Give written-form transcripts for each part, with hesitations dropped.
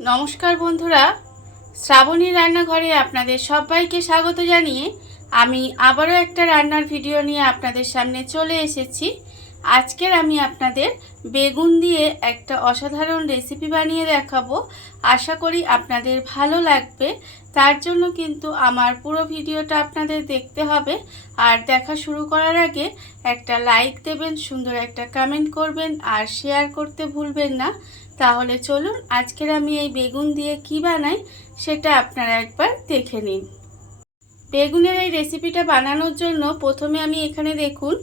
নমস্কার বন্ধুরা, শ্রাবণী রান্নাঘরে আপনাদের সবাইকে স্বাগত জানিয়ে আমি আবারও একটা রান্নার ভিডিও নিয়ে আপনাদের সামনে চলে এসেছি। আজকের আমি আপনাদের বেগুন দিয়ে একটা অসাধারণ রেসিপি বানিয়ে দেখাবো। আশা করি আপনাদের ভালো লাগবে। তার জন্য কিন্তু আমার পুরো ভিডিওটা আপনাদের দেখতে হবে। আর দেখা শুরু করার আগে একটা লাইক দেবেন, সুন্দর একটা কমেন্ট করবেন আর শেয়ার করতে ভুলবেন না। তাহলে চলুন আজকের আমি এই বেগুন দিয়ে কি বানাই সেটা আপনারা একবার দেখে নিন। বেগুনের এই রেসিপিটা বানানোর জন্য প্রথমে আমি এখানে দেখুন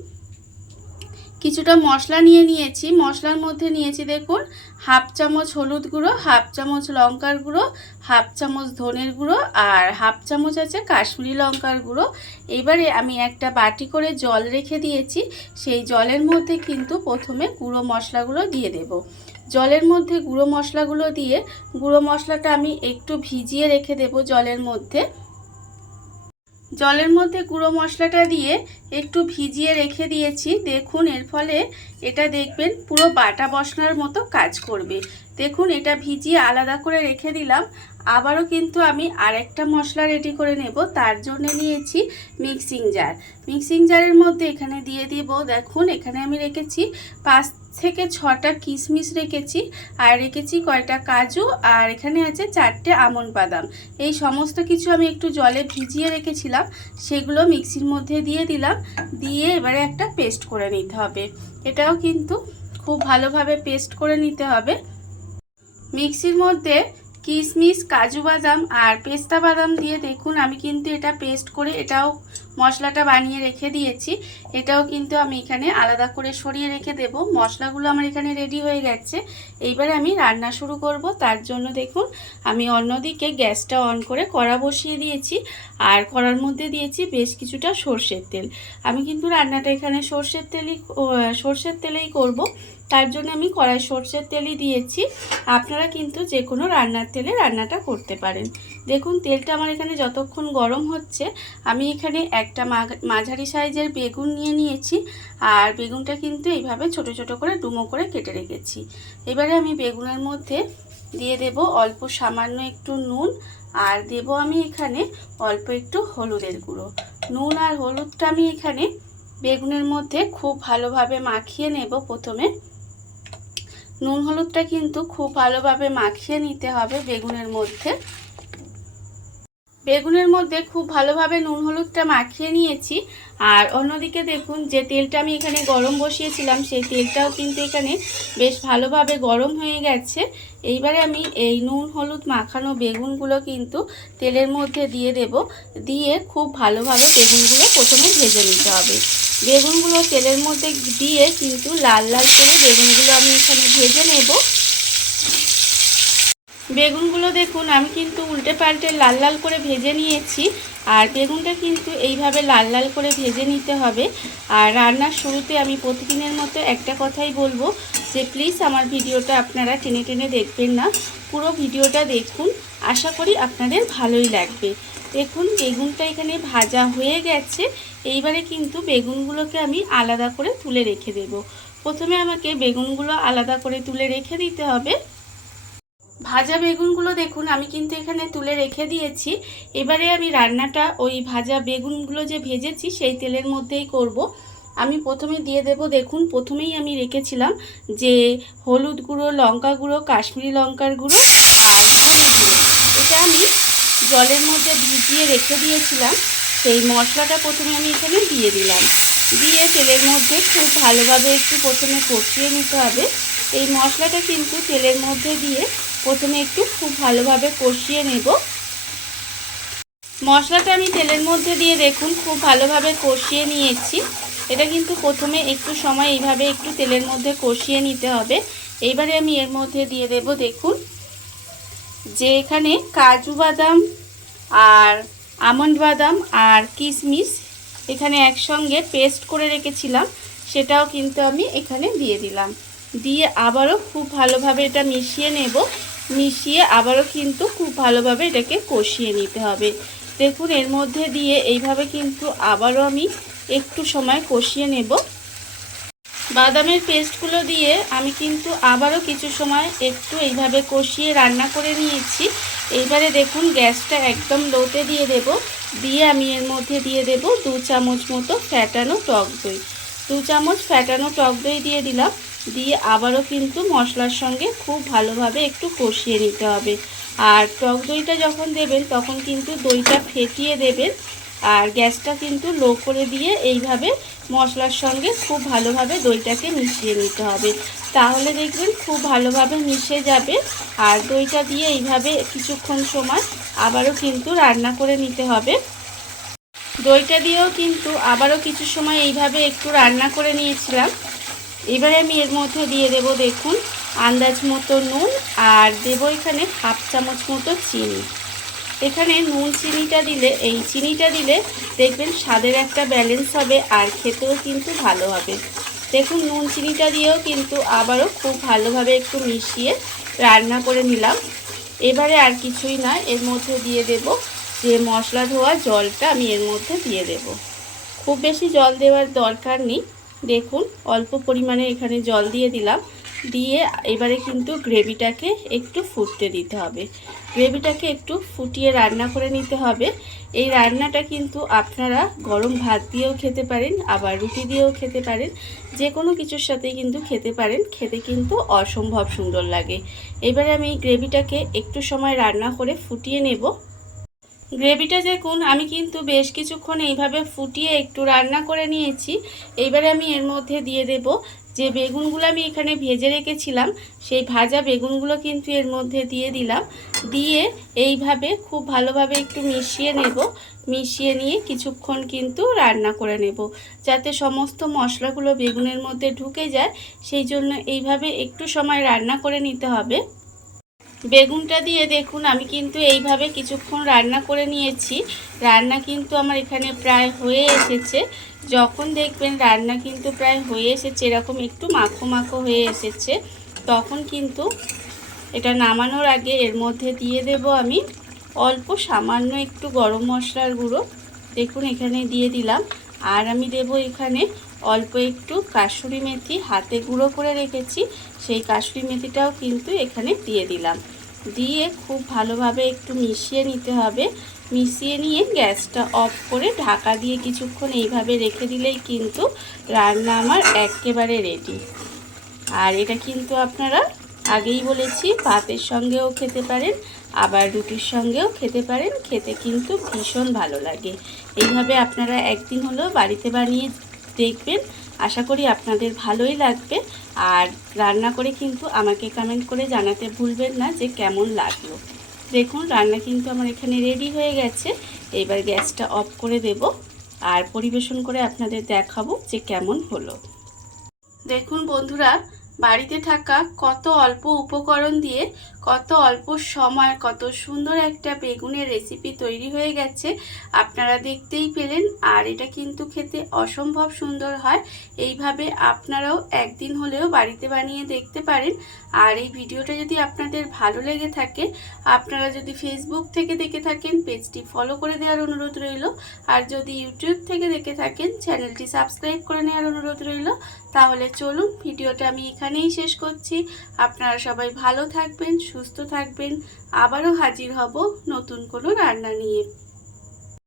কিছুটা মশলা নিয়ে নিয়েছি। মশলার মধ্যে নিয়েছি দেখুন হাফ চামচ হলুদ গুঁড়ো, হাফ চামচ লঙ্কার গুঁড়ো, হাফ চামচ ধনের গুঁড়ো আর হাফ চামচ আছে কাশ্মীরি লঙ্কার গুঁড়ো। এবারে আমি একটা বাটি করে জল রেখে দিয়েছি। সেই জলের মধ্যে কিন্তু প্রথমে গুঁড়ো মশলাগুলো দিয়ে দেব। জলের মধ্যে গুঁড়ো মশলাগুলো দিয়ে গুঁড়ো মশলাটা আমি একটু ভিজিয়ে রেখে দেব জলের মধ্যে। জলের মধ্যে গুঁড়ো মশলাটা দিয়ে একটু ভিজিয়ে রেখে দিয়েছি। দেখুন এর ফলে এটা দেখবেন পুরো বাটা মশলার মতো কাজ করবে। দেখুন এটা ভিজিয়ে আলাদা করে রেখে দিলাম। আবারও কিন্তু আমি আরেকটা মশলা রেডি করে নেব। তার জন্য নিয়েছি মিক্সিং জার। মিক্সিং জারের মধ্যে এখানে দিয়ে দিব, দেখুন এখানে আমি রেখেছি 5 থেকে 6টা কিশমিশ রেখেছি, আর রেখেছি কয়টা কাজু, আর এখানে আছে 4টে আমন্ড বাদাম। এই সমস্ত কিছু আমি একটু জলে ভিজিয়ে রেখেছিলাম, সেগুলো মিক্সির মধ্যে দিয়ে দিলাম। দিয়ে এবারে একটা পেস্ট করে নিতে হবে। এটাও কিন্তু খুব ভালোভাবে পেস্ট করে নিতে হবে। মিক্সির মধ্যে কিশমিশ, কাজু বাদাম আর পেস্তা বাদাম দিয়ে দেখুন আমি কিন্তু এটা পেস্ট করে এটাও মশলাটা বানিয়ে রেখে দিয়েছি। এটাও কিন্তু আমি এখানে আলাদা করে সরিয়ে রেখে দেব। মশলাগুলো আমার এখানে রেডি হয়ে গেছে। এইবারে আমি রান্না শুরু করব। তার জন্য দেখুন আমি অন্যদিকে গ্যাসটা অন করে কড়া বসিয়ে দিয়েছি, আর কড়ার মধ্যে দিয়েছি বেশ কিছুটা সর্ষের তেল। আমি কিন্তু রান্নাটা এখানে সর্ষের তেলেই করব। তার জন্য আমি কড়াই সর্ষের তেলই দিয়েছি। আপনারা কিন্তু যে কোনো রান্নার তেলে রান্নাটা করতে পারেন। দেখুন তেলটা আমার এখানে যতক্ষণ গরম হচ্ছে আমি এখানে একটা মাঝারি সাইজের বেগুন নিয়ে নিয়েছি, আর বেগুনটা কিন্তু এইভাবে ছোট ছোট করে ডুমো করে কেটে রেখেছি। এবারে আমি বেগুনের মধ্যে দিয়ে দেব অল্প সামান্য একটু নুন, আর দেব আমি এখানে অল্প একটু হলুদের গুঁড়ো। নুন আর হলুদটা আমি এখানে বেগুনের মধ্যে খুব ভালোভাবে মাখিয়ে নেব। প্রথমে নুন হলুদটা কিন্তু খুব ভালোভাবে মাখিয়ে নিতে হবে বেগুনের মধ্যে। বেগুনের মধ্যে খুব ভালোভাবে নুন হলুদটা মাখিয়ে নিয়েছি। আর অন্যদিকে দেখুন যে তেলটা আমি এখানে গরম বসিয়েছিলাম সেই তেলটাও কিন্তু এখানে বেশ ভালোভাবে গরম হয়ে গেছে। এইবারে আমি এই নুন হলুদ মাখানো বেগুনগুলো কিন্তু তেলের মধ্যে দিয়ে দেব। দিয়ে খুব ভালোভাবে বেগুনগুলো প্রথমে ভেজে নিতে হবে। বেগুনগুলো তেলের মধ্যে দিয়ে কিন্তু লাল লাল করে বেগুনগুলো আমি এখানে ভেজে নেব। বেগুনগুলো দেখুন আমি কিন্তু উল্টে পাল্টে লাল লাল করে ভেজে নিয়েছি। আর বেগুনটা কিন্তু এইভাবে লাল লাল করে ভেজে নিতে হবে। আর রান্নার শুরুতে আমি প্রতিদিনের মতো একটা কথাই বলবো যে প্লিজ আমার ভিডিওটা আপনারা টেনে টেনে দেখবেন না, পুরো ভিডিওটা দেখুন। আশা করি আপনাদের ভালোই লাগবে। দেখুন বেগুনটা এখানে ভাজা হয়ে গেছে। এইবারে কিন্তু বেগুনগুলোকে আমি আলাদা করে তুলে রেখে দেব। প্রথমে আমাকে বেগুনগুলো আলাদা করে তুলে রেখে দিতে হবে। ভাজা বেগুনগুলো দেখুন আমি কিন্তু এখানে তুলে রেখে দিয়েছি। এবারে আমি রান্নাটা ওই ভাজা বেগুনগুলো যে ভেজেছি সেই তেলের মধ্যেই করব। আমি প্রথমে দিয়ে দেব, দেখুন প্রথমেই আমি রেখেছিলাম যে হলুদ গুঁড়ো, লঙ্কা গুঁড়ো, কাশ্মীরি লঙ্কার গুঁড়ো আর ধনে গুঁড়ো। এটা আমি জলের মধ্যে ভিজিয়ে রেখে দিয়েছিলাম। সেই মশলাটা প্রথমে আমি এখানে দিয়ে দিলাম। দিয়ে তেলের মধ্যে খুব ভালোভাবে একটু প্রথমে কষিয়ে নিতে হবে। এই মশলাটা কিন্তু তেলের মধ্যে দিয়ে প্রথমে একটু খুব ভালোভাবে কষিয়ে নেব। মশলাটা আমি তেলের মধ্যে দিয়ে দেখুন খুব ভালোভাবে কষিয়ে নিয়েছি। এটা কিন্তু প্রথমে একটু সময় এইভাবে একটু তেলের মধ্যে কষিয়ে নিতে হবে। এইবারে আমি এর মধ্যে দিয়ে দেব, দেখুন যে এখানে কাজু বাদাম আর আমন্ড বাদাম আর কিশমিশ এখানে একসঙ্গে পেস্ট করে রেখেছিলাম, সেটাও কিন্তু আমি এখানে দিয়ে দিলাম। দিয়ে আবারও খুব ভালোভাবে এটা মিশিয়ে নেব। মিশিয়ে আবারও কিন্তু খুব ভালোভাবে এটাকে কষিয়ে নিতে হবে। দেখুন এর মধ্যে দিয়ে এইভাবে কিন্তু আবারও আমি একটু সময় কষিয়ে নেব। বাদামের পেস্টগুলো দিয়ে আমি কিন্তু আবারও কিছু সময় একটু এইভাবে কষিয়ে রান্না করে নিয়েছি। এইবারে দেখুন গ্যাসটা একদম লোতে দিয়ে দেব। দিয়ে আমি এর মধ্যে দিয়ে দেব 2 চামচ মতো ফ্যাটানো টক দই। 2 চামচ ফ্যাটানো টক দই দিয়ে দিলাম। দিয়ে আবারও কিন্তু মশলার সঙ্গে খুব ভালোভাবে একটু কষিয়ে নিতে হবে। আর টক দইটা যখন দেবেন তখন কিন্তু দইটা ফেটিয়ে দেবেন। আর গ্যাসটা কিন্তু লো করে দিয়ে এইভাবে মশলার সঙ্গে খুব ভালোভাবে দইটাকে মিশিয়ে নিতে হবে। তাহলে দেখবেন খুব ভালোভাবে মিশে যাবে। আর দইটা দিয়ে এইভাবে কিছুক্ষণ সময় আবারও কিন্তু রান্না করে নিতে হবে। দইটা দিয়েও কিন্তু আবারও কিছু সময় এইভাবে একটু রান্না করে নিয়েছিলাম। এবারে আমি এর মধ্যে দিয়ে দেব দেখুন আন্দাজ মতো নুন, আর দেব এখানে 1/2 চামচ মতো চিনি। এখানে নুন চিনিটা দিলে চিনিটা দিলে দেখবেন স্বাদের একটা ব্যালেন্স হবে আর খেতেও কিন্তু ভালো হবে। দেখুন নুন চিনিটা দিয়েও কিন্তু আবারও খুব ভালোভাবে একটু মিশিয়ে রান্না করে নিলাম। এবারে আর কিছুই না, এর মধ্যে দিয়ে দেব যে মশলা ধোয়া জলটা আমি এর মধ্যে দিয়ে দেব। খুব বেশি জল দেওয়ার দরকার নেই, দেখুন অল্প পরিমাণে এখানে জল দিয়ে দিলাম। দিয়ে এবারে কিন্তু গ্রেভিটাকে একটু ফুটতে দিতে হবে। গ্রেভিটাকে একটু ফুটিয়ে রান্না করে নিতে হবে। এই রান্নাটা কিন্তু আপনারা গরম ভাত দিয়েও খেতে পারেন, আবার রুটি দিয়েও খেতে পারেন, যে কোনো কিছুর সাথেই কিন্তু খেতে পারেন। খেতে কিন্তু অসম্ভব সুন্দর লাগে। এবারে আমি গ্রেভিটাকে একটু সময় রান্না করে ফুটিয়ে নেব। গ্রেভিটা দেখুন আমি কিন্তু বেশ কিছুক্ষণ এইভাবে ফুটিয়ে একটু রান্না করে নিয়েছি। এইবারে আমি এর মধ্যে দিয়ে দেব যে বেগুনগুলো আমি এখানে ভেজে রেখেছিলাম, সেই ভাজা বেগুনগুলো কিন্তু এর মধ্যে দিয়ে দিলাম। দিয়ে এইভাবে খুব ভালোভাবে একটু মিশিয়ে নেব। মিশিয়ে নিয়ে কিছুক্ষণ কিন্তু রান্না করে নেব, যাতে সমস্ত মশলাগুলো বেগুনের মধ্যে ঢুকে যায়। সেই জন্য এইভাবে একটু সময় রান্না করে নিতে হবে। বেগুনটা দিয়ে দেখুন আমি কিন্তু এইভাবে কিছুক্ষণ রান্না করে নিয়েছি। রান্না কিন্তু আমার এখানে প্রায় হয়ে এসেছে। যখন দেখবেন রান্না কিন্তু প্রায় হয়ে এসেছে, এরকম একটু মাখো মাখো হয়ে এসেছে, তখন কিন্তু এটা নামানোর আগে এর মধ্যে দিয়ে দেব আমি অল্প সামান্য একটু গরম মশলার গুঁড়ো। দেখুন এখানে দিয়ে দিলাম। আর আমি দেব এখানে অল্প একটু কাসুরি মেথি হাতে গুঁড়ো করে রেখেছি, সেই কাসুরি মেথিটাও কিন্তু এখানে দিয়ে দিলাম। দিয়ে খুব ভালোভাবে একটু মিশিয়ে নিতে হবে। মিশিয়ে নিয়ে গ্যাসটা অফ করে ঢাকা দিয়ে কিছুক্ষণ এইভাবে রেখে দিলেই কিন্তু রান্না আমার একেবারে রেডি। আর এটা কিন্তু আপনারা আগেই বলেছি ভাতের সঙ্গেও খেতে পারেন, আবার রুটির সঙ্গেও খেতে পারেন। খেতে কিন্তু ভীষণ ভালো লাগে। এইভাবে আপনারা একদিন হলেও বাড়িতে বানিয়ে দেখবেন, আশা করি আপনাদের ভালোই লাগবে। আর রান্না করে কিন্তু আমাকে কমেন্ট করে জানাতে ভুলবেন না যে কেমন লাগলো। দেখুন রান্না কিন্তু আমার এখানে রেডি হয়ে গেছে। এবার গ্যাসটা অফ করে দেব আর পরিবেশন করে আপনাদের দেখাবো যে কেমন হলো। দেখুন বন্ধুরা, বাড়িতে থাকা কত অল্প উপকরণ দিয়ে কত অল্প সময় কত সুন্দর একটা বেগুনের রেসিপি তৈরি হয়ে গেছে, আপনারা দেখতেই পেলেন। আর এটা কিন্তু খেতে অসম্ভব সুন্দর হয়। এইভাবে আপনারাও একদিন হলেও বাড়িতে বানিয়ে দেখতে পারেন। আর এই ভিডিওটা যদি আপনাদের ভালো লেগে থাকে, আপনারা যদি ফেসবুক থেকে দেখে থাকেন পেজটি ফলো করে দেওয়ার অনুরোধ রইল। আর যদি ইউটিউব থেকে দেখে থাকেন চ্যানেলটি সাবস্ক্রাইব করে নেওয়ার অনুরোধ রইল। তাহলে চলুন ভিডিওটা আমি এখানেই শেষ করছি। আপনারা সবাই ভালো থাকবেন, সুস্থ থাকবেন। আবারও হাজির হব নতুন কোনো রান্না নিয়ে।